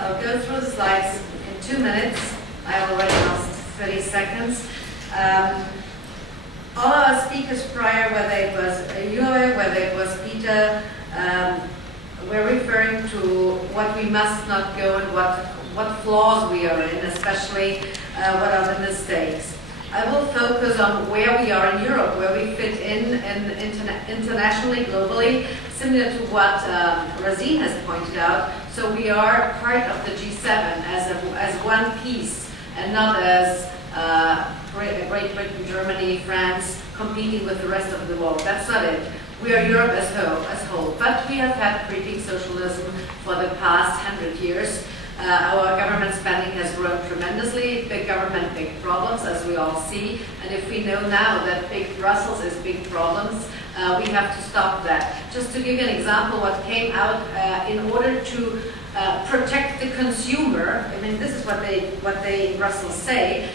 I'll go through the slides in 2 minutes. I have already lost 30 seconds. All our speakers prior, whether it was Jure, whether it was Peter, were referring to what we must not go and what flaws we are in, especially what are the mistakes. I will focus on where we are in Europe, where we fit in internationally, globally, similar to what Razin has pointed out. So we are part of the G7 as one piece, and not as Great Britain, Germany, France competing with the rest of the world. That's not it. We are Europe as whole. But we have had creeping socialism for the past 100 years. Our government spending has grown tremendously. Big government, big problems, as we all see. And if we know now that big Brussels is big problems, we have to stop that. Just to give you an example, what came out in order to protect the consumer. I mean, this is what they Brussels say.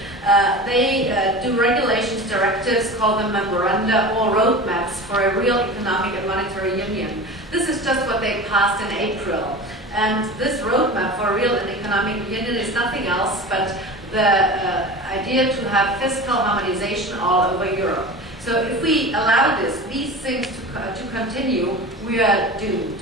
They do regulations, directives, call them memoranda or roadmaps for a real economic and monetary union. This is just what they passed in April. And this roadmap for a real and economic union is nothing else but the idea to have fiscal harmonization all over Europe. So if we allow these things to continue, we are doomed.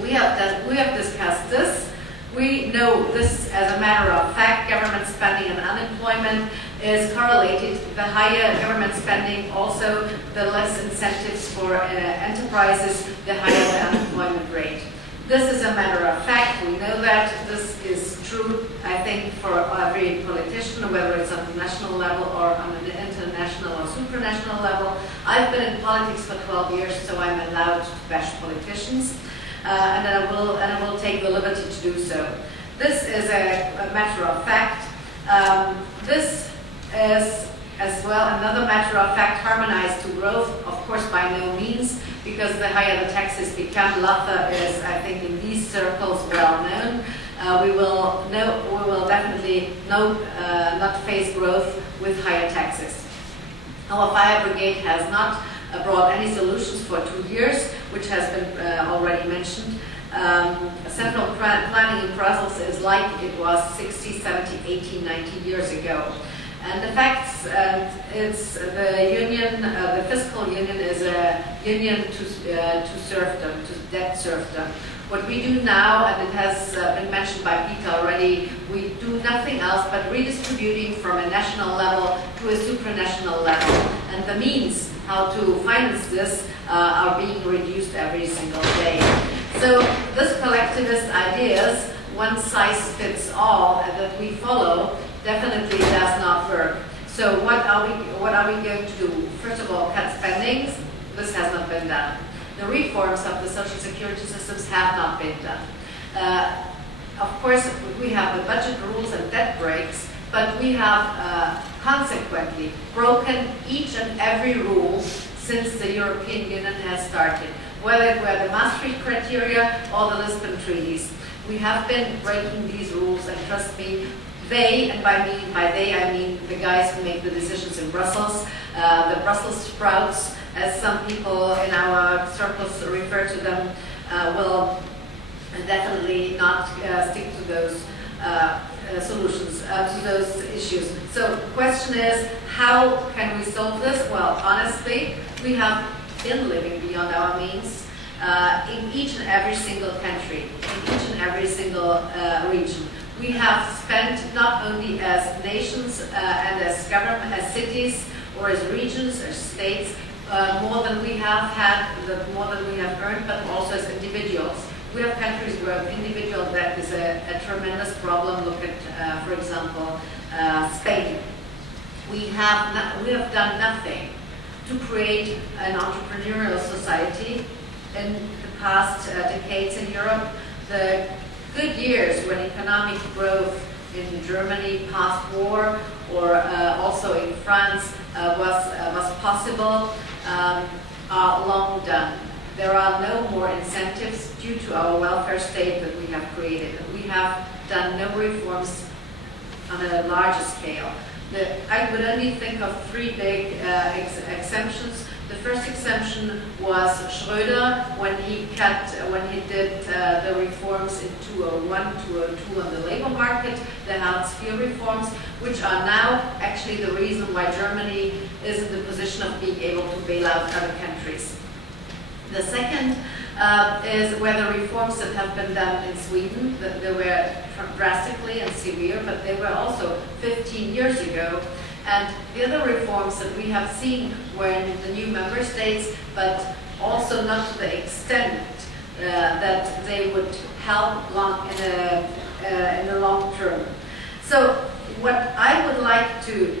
We have discussed this. We know this as a matter of fact. Government spending and unemployment is correlated. The higher government spending, also the less incentives for enterprises, the higher the unemployment rate. This is a matter of fact. We know that. This is true, I think, for every politician, whether it's on the national level or on an international or supranational level. I've been in politics for 12 years, so I'm allowed to bash politicians. And I will take the liberty to do so. This is a matter of fact. This is as well another matter of fact, harmonized to growth, of course by no means, because the higher the taxes become, Laffer is, I think, in these circles well known. We will definitely not face growth with higher taxes. Our fire brigade has not brought any solutions for 2 years, which has been already mentioned. Central planning in Brussels is like it was 60, 70, 80, 90 years ago. And the facts, it's the union, the fiscal union is a union to serfdom, to debt serfdom. What we do now, and it has been mentioned by Peter already, we do nothing else but redistributing from a national level to a supranational level. And the means how to finance this are being reduced every single day. So this collectivist ideas, one size fits all, that we follow, definitely does not work. So what are we going to do? First of all, cut spendings. This has not been done. The reforms of the social security systems have not been done. Of course, we have the budget rules and debt breaks, but we have consequently broken each and every rule since the European Union has started, whether it were the Maastricht criteria or the Lisbon treaties. We have been breaking these rules, and trust me, they, and by they I mean the guys who make the decisions in Brussels, the Brussels sprouts, as some people in our circles refer to them, will definitely not stick to those solutions, to those issues. So the question is, how can we solve this? Well, honestly, we have been living beyond our means in each and every single country, in each and every single region. We have spent not only as nations and as government, as cities, or as regions or states, more than we have had, more than we have earned, but also as individuals. We have countries where individual debt is a tremendous problem. Look at, for example, Spain. We have done nothing to create an entrepreneurial society in the past decades in Europe. The good years when economic growth in Germany past war, or also in France, was possible, are long done. There are no more incentives due to our welfare state that we have created. We have done no reforms on a larger scale. I would only think of 3 big exemptions. The first exemption was Schröder when he did the reforms in 2001, 2002 on the labor market, the Hartz-IV reforms, which are now actually the reason why Germany is in the position of being able to bail out other countries. The second is where the reforms that have been done in Sweden, they were drastically and severe, but they were also 15 years ago. And the other reforms that we have seen were in the new member states, but also not to the extent that they would help in the long term. So what I would like to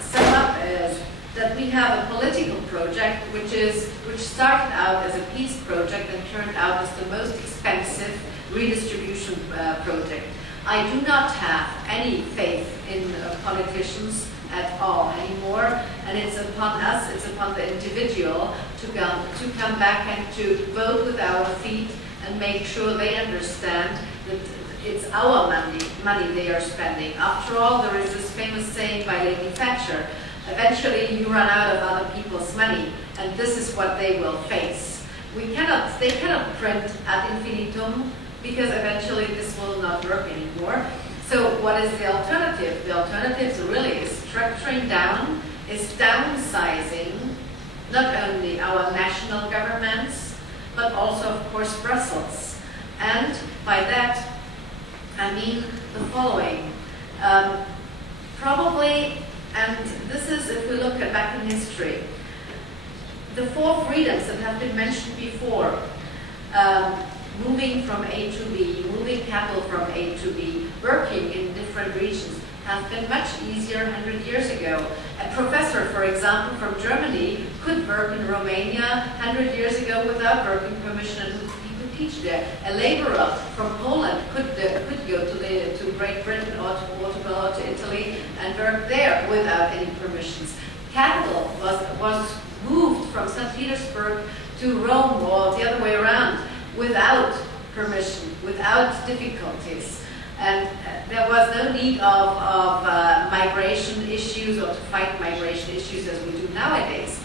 sum up is that we have a political project which started out as a peace project and turned out as the most expensive redistribution project. I do not have any faith in politicians at all anymore, and it's upon us, it's upon the individual to come back and to vote with our feet and make sure they understand that it's our money they are spending. After all, there is this famous saying by Lady Thatcher, eventually you run out of other people's money, and this is what they will face. They cannot print ad infinitum, because eventually this will not work anymore. So what is the alternative? The alternative really is structuring down, is downsizing not only our national governments, but also, of course, Brussels. And by that, I mean the following. Probably, and this is if we look back in history, the 4 freedoms that have been mentioned before, moving from A to B, moving capital from A to B, working in different regions, have been much easier 100 years ago. A professor, for example, from Germany could work in Romania 100 years ago without working permission, and he could teach there. A laborer from Poland could go to Great Britain or to Portugal or to Italy and work there without any permissions. Capital was moved from St. Petersburg to Rome or the other way around, without permission, without difficulties. And there was no need of migration issues or to fight migration issues as we do nowadays.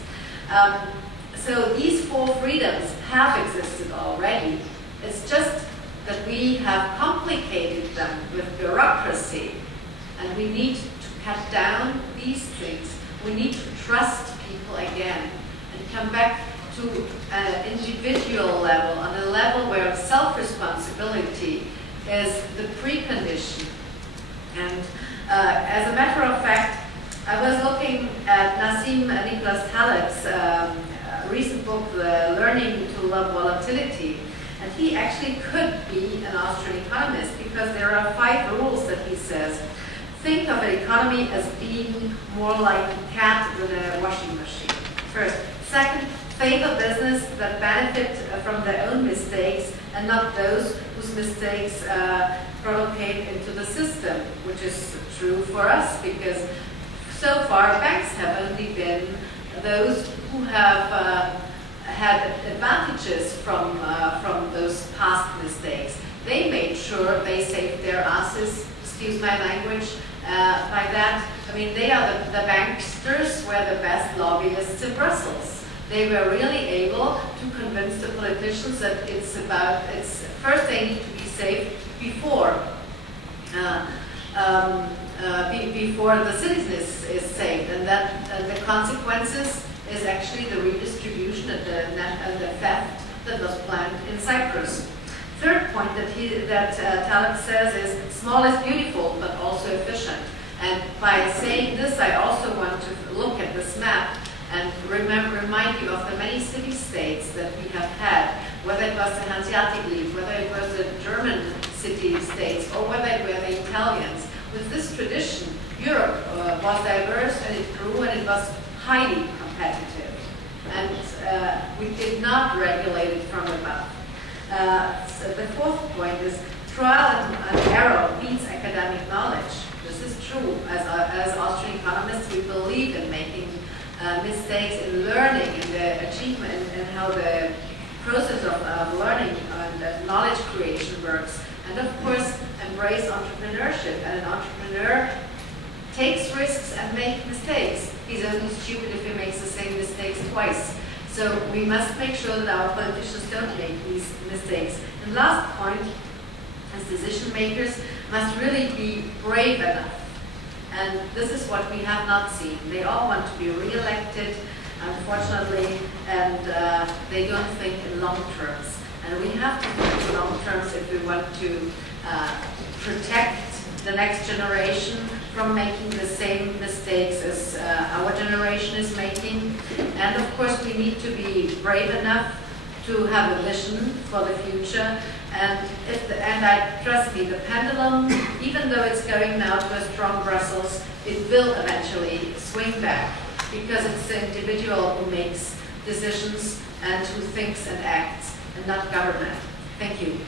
So these 4 freedoms have existed already. It's just that we have complicated them with bureaucracy, and we need to cut down these things. We need to trust people again and come back to an individual level, on a level where self-responsibility is the precondition. And as a matter of fact, I was looking at Nassim Nicholas Taleb's recent book, Learning to Love Volatility, and he actually could be an Austrian economist because there are 5 rules that he says. Think of an economy as being more like a cat than a washing machine. First. Second, favor business that benefit from their own mistakes and not those whose mistakes provocate into the system, which is true for us because so far banks have only been those who have had advantages from those past mistakes. They made sure they saved their asses, excuse my language, by that. I mean, they are the banksters were the best lobbyists in Brussels. They were really able to convince the politicians that first they need to be saved before the citizen is saved, and the consequences is actually the redistribution and the theft that was planned in Cyprus. Third point that Taleb says is small is beautiful but also efficient. And by saying this, I also want to look at this map and remind you of the many city-states that we have had, whether it was the Hanseatic League, whether it was the German city-states, or whether it were the Italians. With this tradition, Europe was diverse and it grew and it was highly competitive. And we did not regulate it from above. So the 4th point is trial and error beats academic knowledge. This is true. As Austrian economists, we believe in making mistakes, in learning, in the achievement, and how the process of learning and knowledge creation works. And of course, embrace entrepreneurship. And an entrepreneur takes risks and makes mistakes. He's only stupid if he makes the same mistakes twice. So we must make sure that our politicians don't make these mistakes. And last point, as decision makers, must really be brave enough. And this is what we have not seen. They all want to be re-elected, unfortunately, and they don't think in long terms. And we have to think in long terms if we want to protect the next generation from making the same mistakes as our generation is making. And of course we need to be brave enough to have a vision for the future. And trust me, the pendulum, even though it's going now to a strong Brussels, it will eventually swing back, because it's the individual who makes decisions and who thinks and acts, and not government. Thank you.